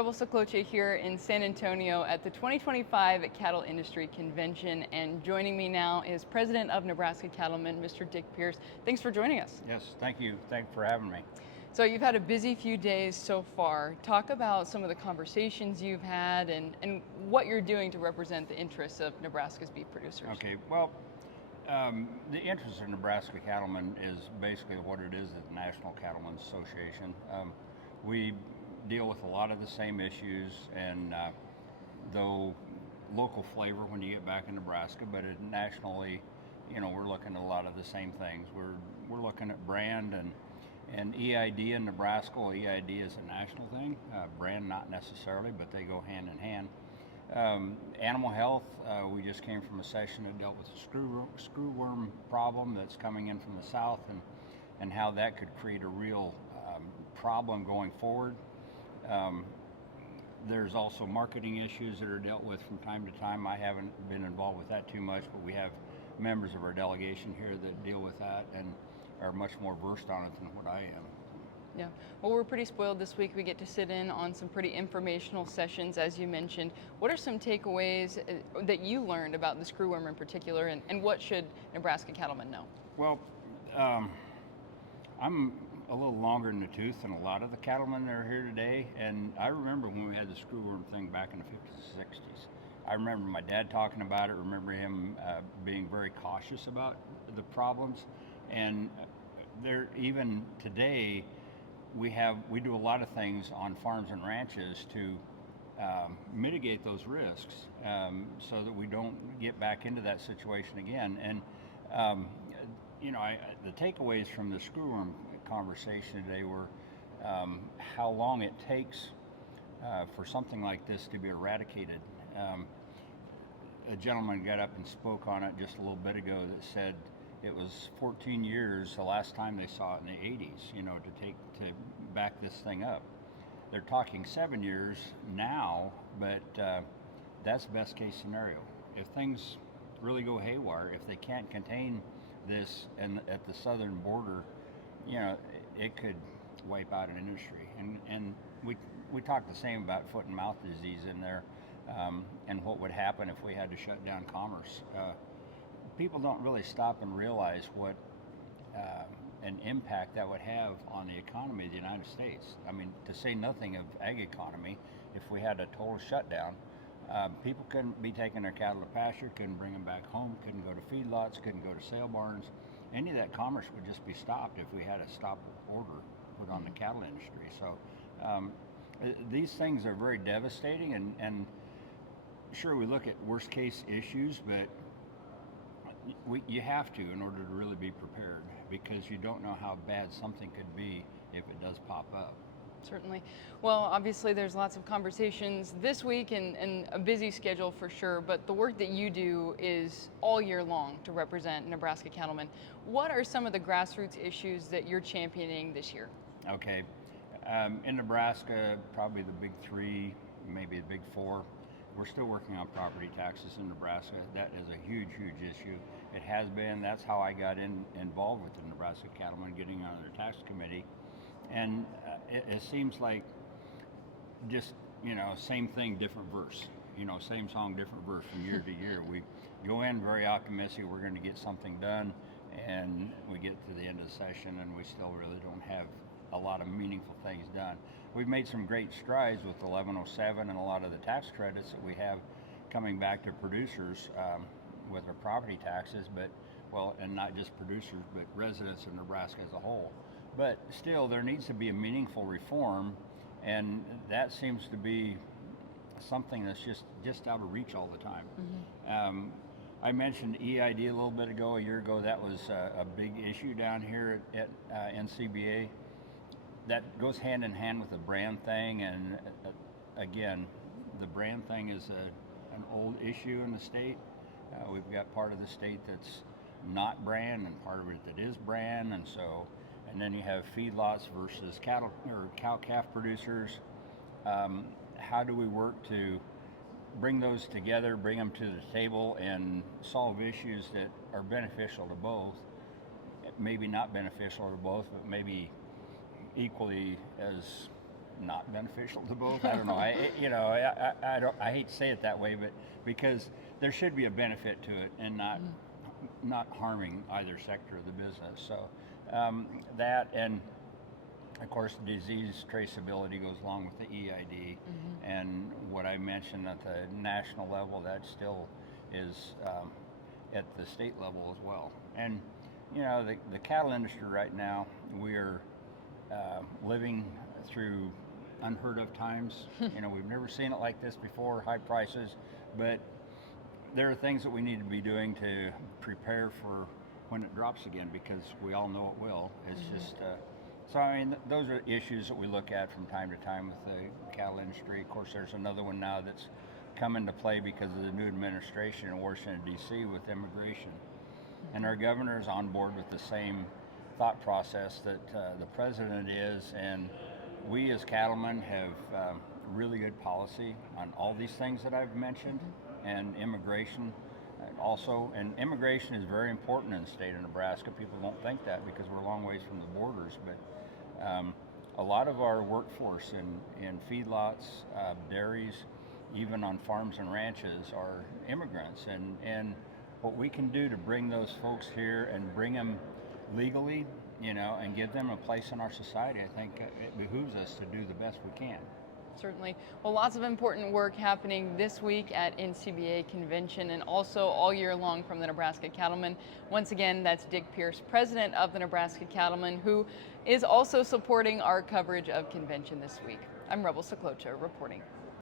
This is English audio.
Rebel Sokloche here in San Antonio at the 2025 Cattle Industry Convention, and joining me now is President of Nebraska Cattlemen, Mr. Dick Pierce. Thanks for joining us. Yes, thank you. Thanks for having me. So you've had a busy few days so far. Talk about some of the conversations you've had and what you're doing to represent the interests of Nebraska's beef producers. Okay, well, the interest of Nebraska Cattlemen is basically what it is, the National Cattlemen's Association. We deal with a lot of the same issues, and though local flavor when you get back in Nebraska, but nationally, we're looking at a lot of the same things. We're looking at brand and EID in Nebraska. Well, EID is a national thing, brand not necessarily, but they go hand in hand. Animal health, we just came from a session that dealt with the screwworm problem that's coming in from the south, and how that could create a real problem going forward. There's also marketing issues that are dealt with from time to time. I haven't been involved with that too much, but we have members of our delegation here that deal with that and are much more versed on it than what I am. Yeah, well, we're pretty spoiled this week. We get to sit in on some pretty informational sessions, as you mentioned. What are some takeaways that you learned about the screwworm in particular, and what should Nebraska cattlemen know? Well, I'm a little longer in the tooth than a lot of the cattlemen that are here today, and I remember when we had the screwworm thing back in the 50s and 60s. I remember my dad talking about it, remember him being very cautious about the problems, and even today, we do a lot of things on farms and ranches to mitigate those risks, so that we don't get back into that situation again. And the takeaways from the screwworm conversation today were how long it takes for something like this to be eradicated. A gentleman got up and spoke on it just a little bit ago that said it was 14 years the last time they saw it in the 80s, to back this thing up. They're talking 7 years now, but that's best case scenario. If things really go haywire, if they can't contain this at the southern border, it could wipe out an industry. And we talked the same about foot and mouth disease in there, and what would happen if we had to shut down commerce. People don't really stop and realize what an impact that would have on the economy of the United States. I mean, to say nothing of ag economy, if we had a total shutdown, people couldn't be taking their cattle to pasture, couldn't bring them back home, couldn't go to feedlots, couldn't go to sale barns. Any of that commerce would just be stopped if we had a stop order put on the cattle industry. So these things are very devastating, and sure, we look at worst case issues, but you have to in order to really be prepared, because you don't know how bad something could be if it does pop up. Certainly. Well, obviously there's lots of conversations this week and a busy schedule for sure, but the work that you do is all year long to represent Nebraska cattlemen. What are some of the grassroots issues that you're championing this year? Okay. In Nebraska, probably the big three, maybe the big four. We're still working on property taxes in Nebraska. That is a huge, huge issue. It has been. That's how I got involved with the Nebraska Cattlemen, getting on their tax committee. And it seems like just, same thing, different verse. Same song, different verse from year to year. We go in very optimistic, we're going to get something done, and we get to the end of the session and we still really don't have a lot of meaningful things done. We've made some great strides with 1107 and a lot of the tax credits that we have coming back to producers with our property taxes, and not just producers, but residents of Nebraska as a whole. But still, there needs to be a meaningful reform, and that seems to be something that's just out of reach all the time. Mm-hmm. I mentioned EID a little bit ago, a year ago. That was a big issue down here at NCBA. That goes hand in hand with the brand thing, and again, the brand thing is an old issue in the state. We've got part of the state that's not brand and part of it that is brand, and then you have feedlots versus cattle or cow-calf producers. How do we work to bring those together, bring them to the table, and solve issues that are beneficial to both? Maybe not beneficial to both, but maybe equally as not beneficial to both. I don't know. I hate to say it that way, but because there should be a benefit to it and not harming either sector of the business. So that, and of course, disease traceability goes along with the EID, and what I mentioned at the national level, that still is at the state level as well. And the cattle industry right now, we are living through unheard of times. We've never seen it like this before, high prices, but there are things that we need to be doing to prepare for when it drops again, because we all know it will. It's just, so I mean, those are issues that we look at from time to time with the cattle industry. Of course, there's another one now that's come into play because of the new administration in Washington, D.C. with immigration. And our governor is on board with the same thought process that the president is, and we as cattlemen have really good policy on all these things that I've mentioned, and immigration also. And immigration is very important in the state of Nebraska. People don't think that because we're a long ways from the borders, but a lot of our workforce in feedlots, dairies, even on farms and ranches are immigrants, and what we can do to bring those folks here and bring them legally, and give them a place in our society, I think it behooves us to do the best we can. Certainly. Well, lots of important work happening this week at NCBA convention and also all year long from the Nebraska Cattlemen. Once again, that's Dick Pierce, president of the Nebraska Cattlemen, who is also supporting our coverage of convention this week. I'm Rebel Saklocha reporting.